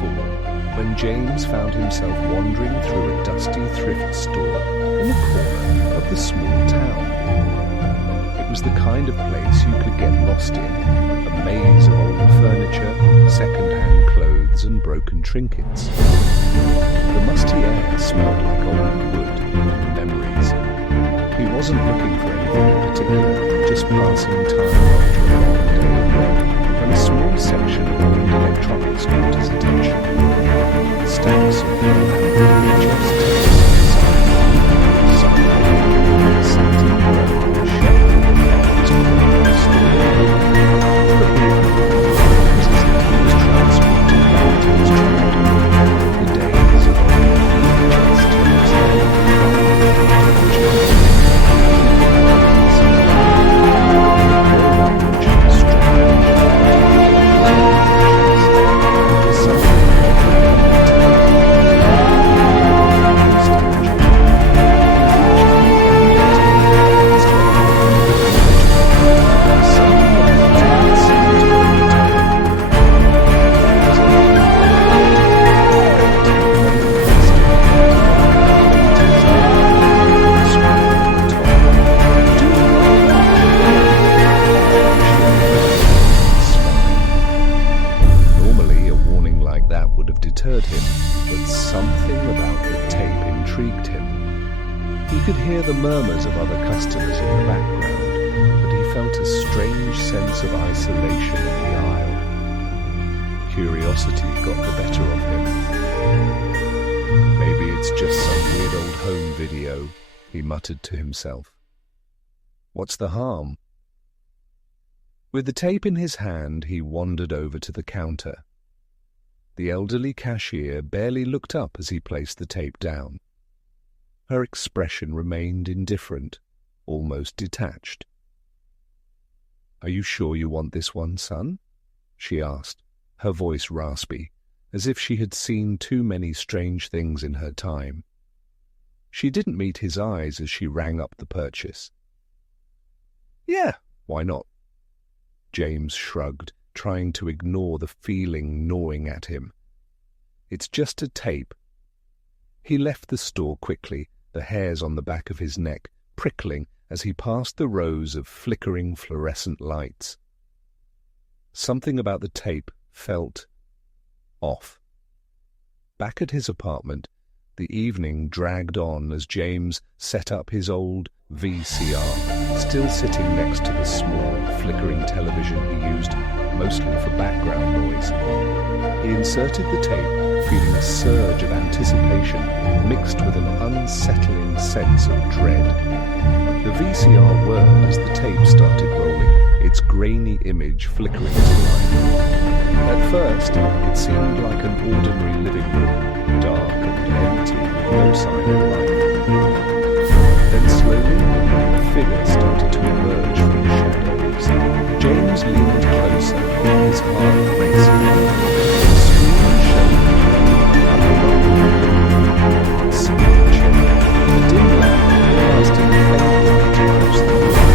nightfall when James found himself wandering through a dusty thrift store in a corner of the small town. It was the kind of place you could get lost in, a maze of old furniture, second-hand clothes and broken trinkets. The musty air smelled like old wood and memories. He wasn't looking for anything in particular, just passing time after a long day of work, when a small section of old electronics caught his attention. Stacks of VHS tapes sat in a row on a shelf at the corner of the store. It was as if he was transported back to his childhood, the days of old VHS tapes. Deterred him, but something about the tape intrigued him. He could hear the murmurs of other customers in the background, but he felt a strange sense of isolation in the aisle. Curiosity got the better of him. Maybe it's just some weird old home video, he muttered to himself. What's the harm? With the tape in his hand, he wandered over to the counter. The elderly cashier barely looked up as he placed the tape down. Her expression remained indifferent, almost detached. "Are you sure you want this one, son?" she asked, her voice raspy, as if she had seen too many strange things in her time. She didn't meet his eyes as she rang up the purchase. "Yeah, why not?" James shrugged, trying to ignore the feeling gnawing at him. "It's just a tape." He left the store quickly, the hairs on the back of his neck prickling as he passed the rows of flickering fluorescent lights. Something about the tape felt off. Back at his apartment, the evening dragged on as James set up his old VCR, still sitting next to the small, flickering television he used mostly for background noise. He inserted the tape, feeling a surge of anticipation mixed with an unsettling sense of dread. The VCR whirred as the tape started rolling, its grainy image flickering to life. At first, it seemed like an ordinary living room, dark and empty, with no sign of life. Then slowly, a figure started to emerge from the shadows. James leaned closer, his heart racing. The screen showed a single chair, a dim lamp casting a faint light across the room.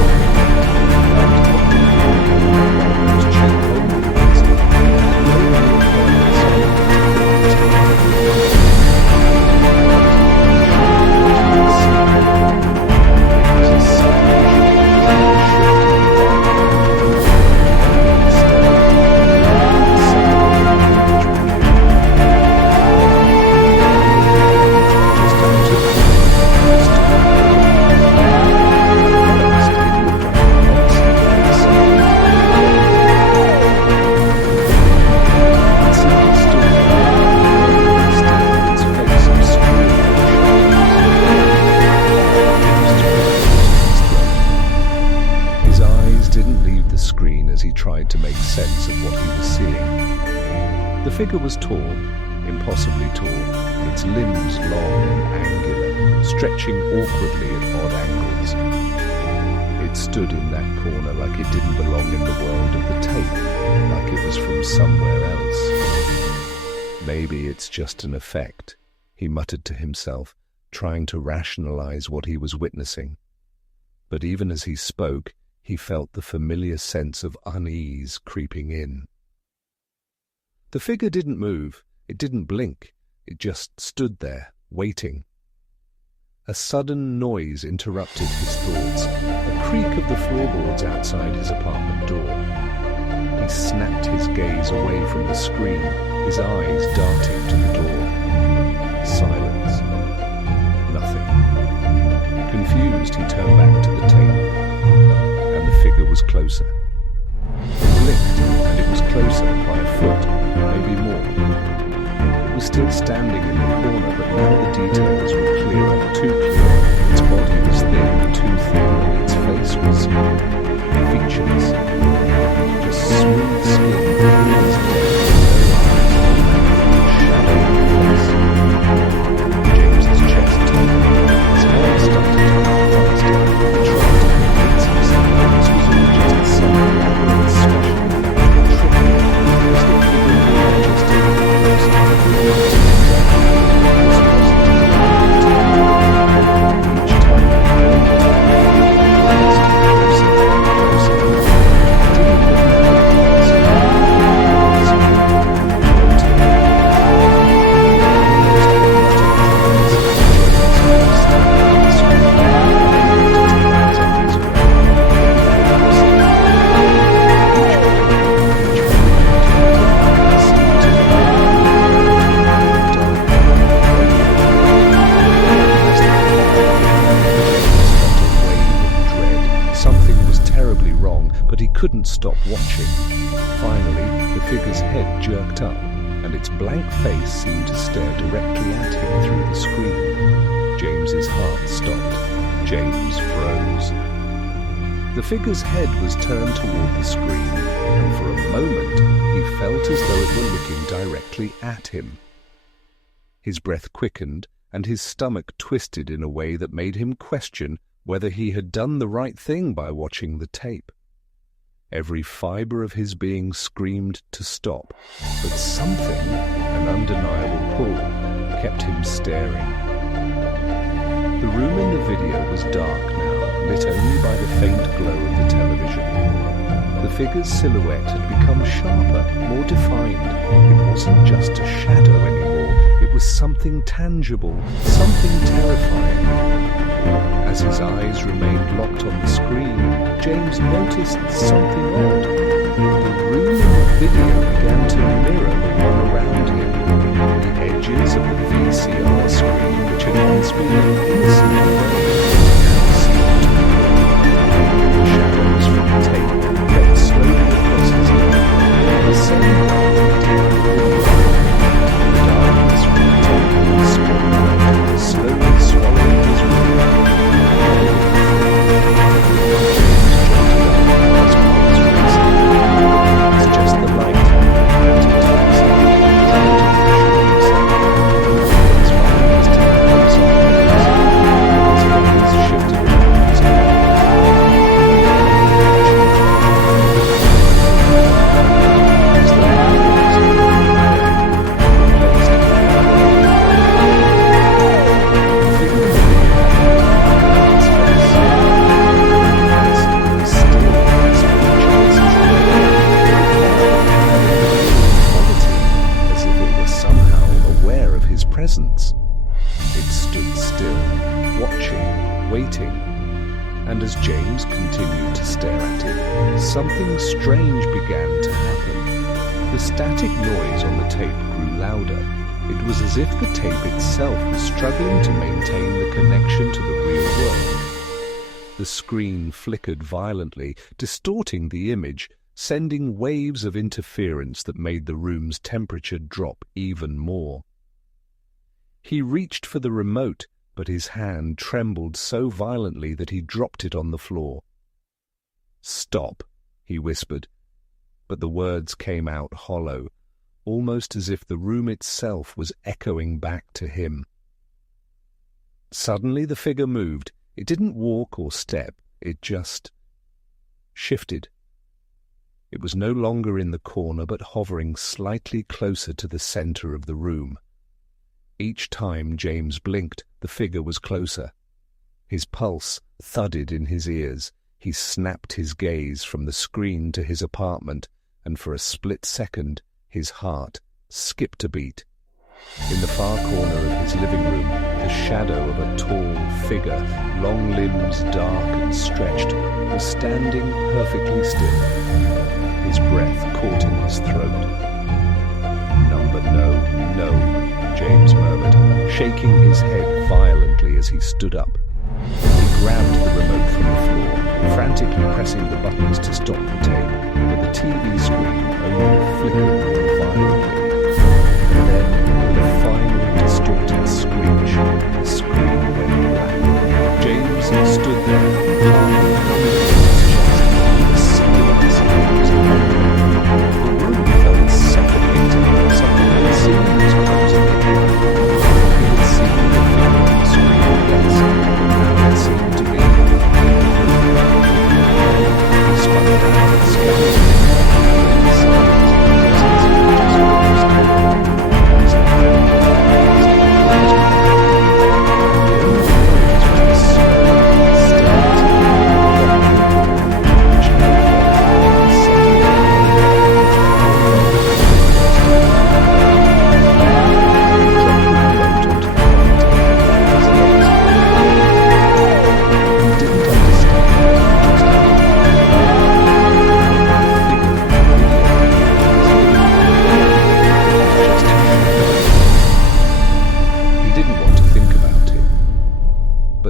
Tried to make sense of what he was seeing. The figure was tall, impossibly tall, its limbs long and angular, stretching awkwardly at odd angles. It stood in that corner like it didn't belong in the world of the tape, like it was from somewhere else. Maybe it's just an effect, he muttered to himself, trying to rationalize what he was witnessing. But even as he spoke, he felt the familiar sense of unease creeping in. The figure didn't move, It didn't blink. It just stood there, waiting. A sudden noise interrupted his thoughts, a creak of the floorboards outside his apartment door. He snapped his gaze away from the screen, his eyes darting to the door. Silence. Nothing. Confused, he turned back to the tape, and the figure was closer. It blinked, and it was closer by a foot, maybe more. It was still standing in the corner, but now the details were clearer, too clear. Its body was thin, too thin, and its face was featureless. Just smooth skin, clear as day, no eyes, shadow James's chest tightened, his heart started to beat faster. He tried to convince himself that this was all just some elaborate special trick, because the figure moved just a little closer. Couldn't stop watching. Finally, the figure's head jerked up, and its blank face seemed to stare directly at him through the screen. James's heart stopped. James froze. The figure's head was turned toward the screen, and for a moment he felt as though it were looking directly at him. His breath quickened, and his stomach twisted in a way that made him question whether he had done the right thing by watching the tape. Every fibre of his being screamed to stop, but something, an undeniable pull, kept him staring. The room in the video was dark now, lit only by the faint glow of the television. The figure's silhouette had become sharper, more defined. It wasn't just a shadow anymore, it was something tangible, something terrifying. As his eyes remained locked on the screen, James noticed something odd. The room in the video began to mirror the one around him. The edges of the VCR screen, which had once been an innocent frame, now seemed to be the shadows from the tape crept slowly across his lip. The same the darkness from the tape spun, slowly swallowing his room. It's just the light. It stood still, watching, waiting, and as James continued to stare at it, something strange began to happen. The static noise on the tape grew louder. It was as if the tape itself was struggling to maintain the connection to the real world. The screen flickered violently, distorting the image, sending waves of interference that made the room's temperature drop even more. He reached for the remote, but his hand trembled so violently that he dropped it on the floor. "Stop," he whispered, but the words came out hollow, almost as if the room itself was echoing back to him. Suddenly the figure moved. It didn't walk or step, it just shifted. It was no longer in the corner, but hovering slightly closer to the center of the room. Each time James blinked, the figure was closer. His pulse thudded in his ears. He snapped his gaze from the screen to his apartment, and for a split second his heart skipped a beat In the far corner of his living room, the shadow of a tall figure, long limbs dark and stretched, was standing perfectly still. His breath caught in his throat. "Number no, James murmured, shaking his head violently as he stood up. He grabbed the remote from the floor, frantically pressing the buttons to stop the tape, but the TV screen only flickered more violently. And then, with a final distorted screech, the screen went black. James stood there, palm under his chest, with a silence in his mouth. The room felt suffocating, something unseen was closing in. He had seen the figure on the screen, yes, but now it seemed to be. He spun around, scowling.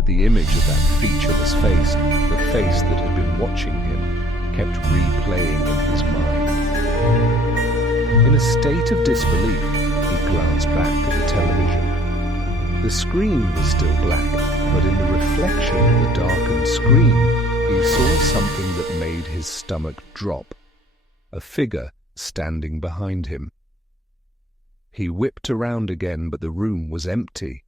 The image of that featureless face, the face that had been watching him, kept replaying in his mind. In a state of disbelief, he glanced back at the television. The screen was still black, but in the reflection of the darkened screen, he saw something that made his stomach drop. A figure standing behind him. He whipped around again, but the room was empty.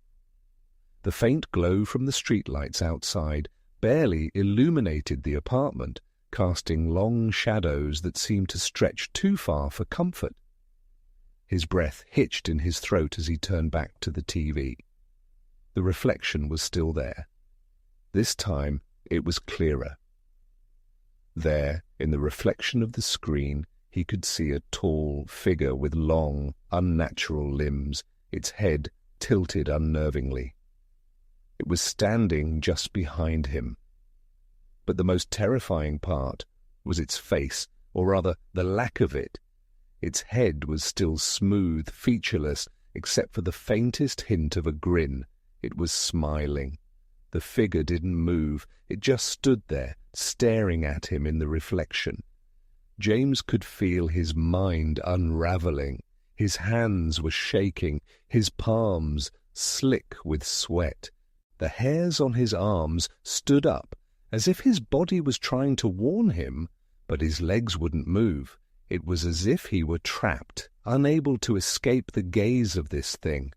The faint glow from the streetlights outside barely illuminated the apartment, casting long shadows that seemed to stretch too far for comfort. His breath hitched in his throat as he turned back to the TV. The reflection was still there. This time it was clearer. There, in the reflection of the screen, he could see a tall figure with long, unnatural limbs, its head tilted unnervingly. It was standing just behind him. But the most terrifying part was its face, or rather the lack of it. Its head was still smooth, featureless, except for the faintest hint of a grin. It was smiling. The figure didn't move. It just stood there, staring at him in the reflection. James could feel his mind unraveling. His hands were shaking, his palms slick with sweat. The hairs on his arms stood up, as if his body was trying to warn him, but his legs wouldn't move. It was as if he were trapped, unable to escape the gaze of this thing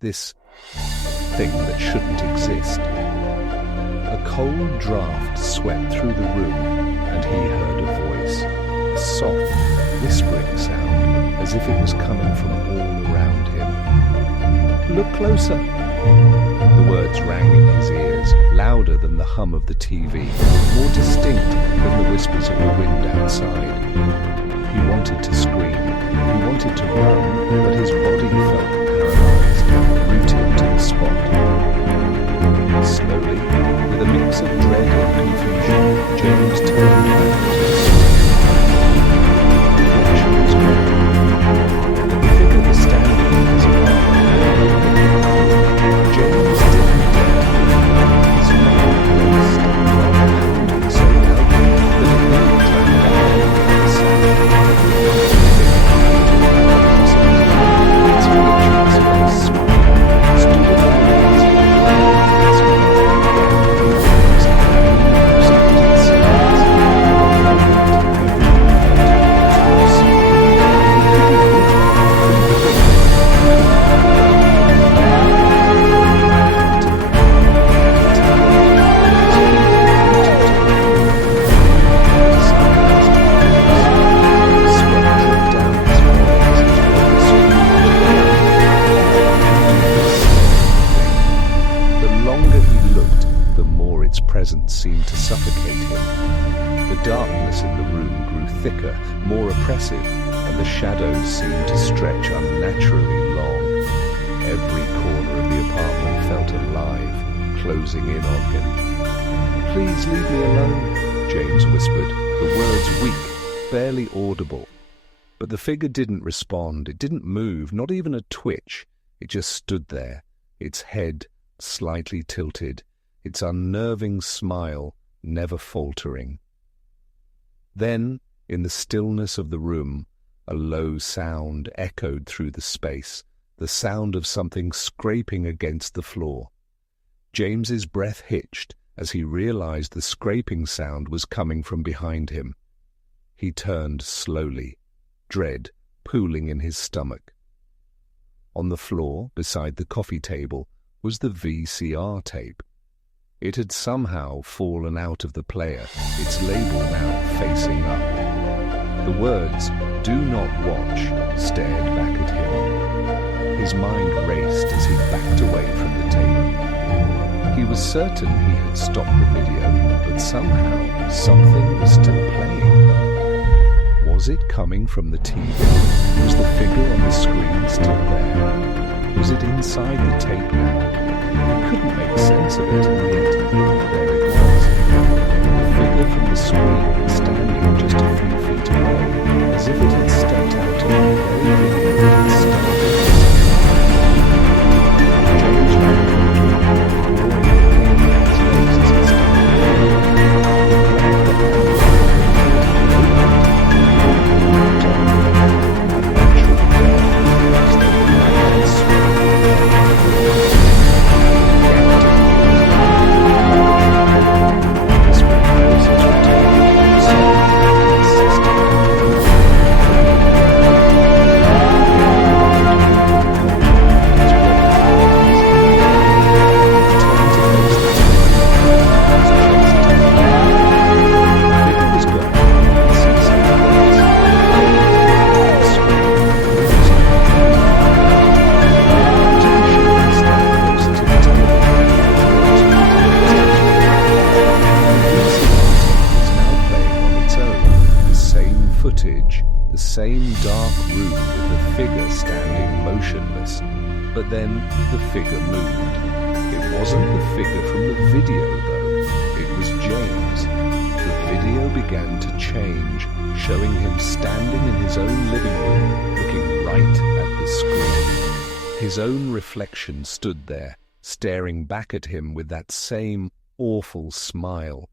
that shouldn't exist. A cold draft swept through the room, and he heard a voice, a soft, whispering sound, as if it was coming from all around him. "Look closer." The words rang in his ears, louder than the hum of the TV, more distinct than the whispers of the wind outside. He wanted to scream, he wanted to run, but his body felt paralyzed, rooted to the spot. Slowly, with a mix of dread and confusion, James turned back to the screen. The reflection was gone, but the figure was standing in his apartment. James didn't dare. His mind raced, pounding so loudly that it nearly drowned out the sound. Its features very small, stood in the seemed to suffocate him. The darkness in the room grew thicker, more oppressive, and the shadows seemed to stretch unnaturally long. Every corner of the apartment felt alive, closing in on him. "Please leave me alone," James whispered, the words weak, barely audible. But the figure didn't respond. It didn't move, not even a twitch. It just stood there, its head slightly tilted, its unnerving smile never faltering. Then, in the stillness of the room, a low sound echoed through the space, the sound of something scraping against the floor. James's breath hitched as he realized the scraping sound was coming from behind him. He turned slowly, dread pooling in his stomach. On the floor, beside the coffee table, was the VCR tape. It had somehow fallen out of the player, its label now facing up. The words, "Do not watch," stared back at him. His mind raced as he backed away from the tape. He was certain he had stopped the video, but somehow something was still playing. Was it coming from the TV? Was the figure on the screen still there? Was it inside the tape now? He couldn't make sense of it, and yet there it was. The figure from the screen standing just a few feet away, as if it had stepped out of the very video that had started. James ran from the room, roaring in his legs as it the same dark room with the figure standing motionless. But then the figure moved. It wasn't the figure from the video, though. It was James. The video began to change, showing him standing in his own living room, looking right at the screen. His own reflection stood there, staring back at him with that same awful smile.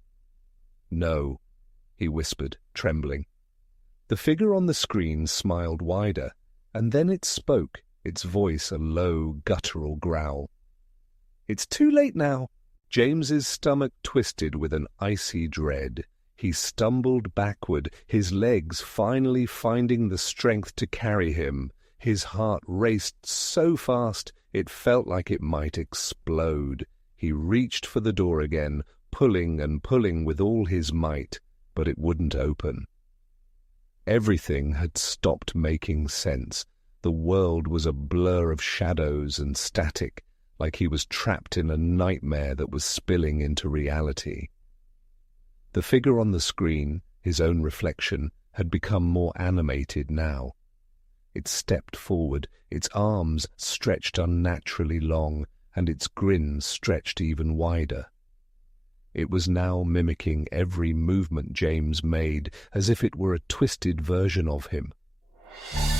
"No," he whispered, trembling. The figure on the screen smiled wider, and then it spoke, its voice a low, guttural growl. "It's too late now." James's stomach twisted with an icy dread. He stumbled backward, his legs finally finding the strength to carry him. His heart raced so fast it felt like it might explode. He reached for the door again, pulling and pulling with all his might, but it wouldn't open. Everything had stopped making sense. The world was a blur of shadows and static, like he was trapped in a nightmare that was spilling into reality. The figure on the screen, his own reflection, had become more animated now. It stepped forward, its arms stretched unnaturally long, and its grin stretched even wider. It was now mimicking every movement James made, as if it were a twisted version of him.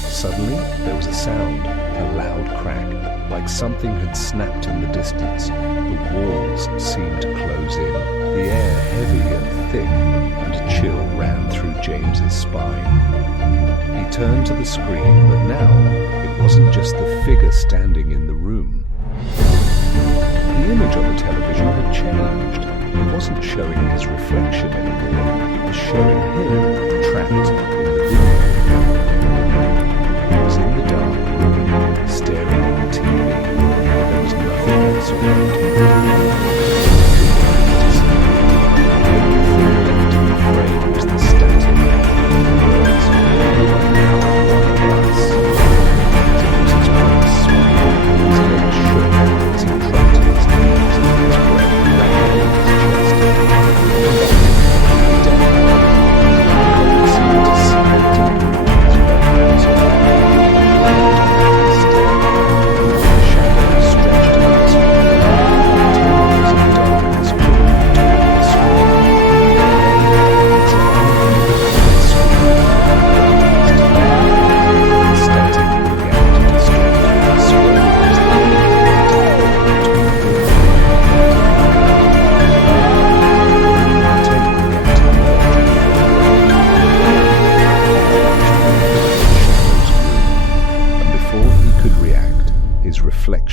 Suddenly, there was a sound, a loud crack, like something had snapped in the distance. The walls seemed to close in, the air heavy and thick, and a chill ran through James's spine. He turned to the screen, but now it wasn't just the figure standing in the room. The image on the television had changed. It wasn't showing his reflection anymore. It was showing him trapped in the video. He was in the dark room, staring at the TV. There was nothing else around him. Everything left in the frame was the static. Words were now on glass. James's brain swung, his legs shook as he dropped to his knees, his breath ran in his chest. He seemed to see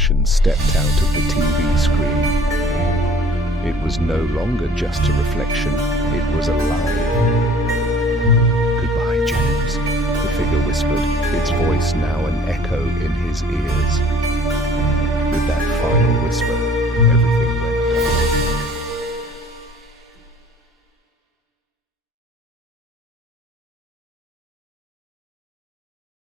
reflection stepped out of the TV screen. It was no longer just a reflection, it was alive. "Goodbye, James," the figure whispered, its voice now an echo in his ears. With that final whisper, everything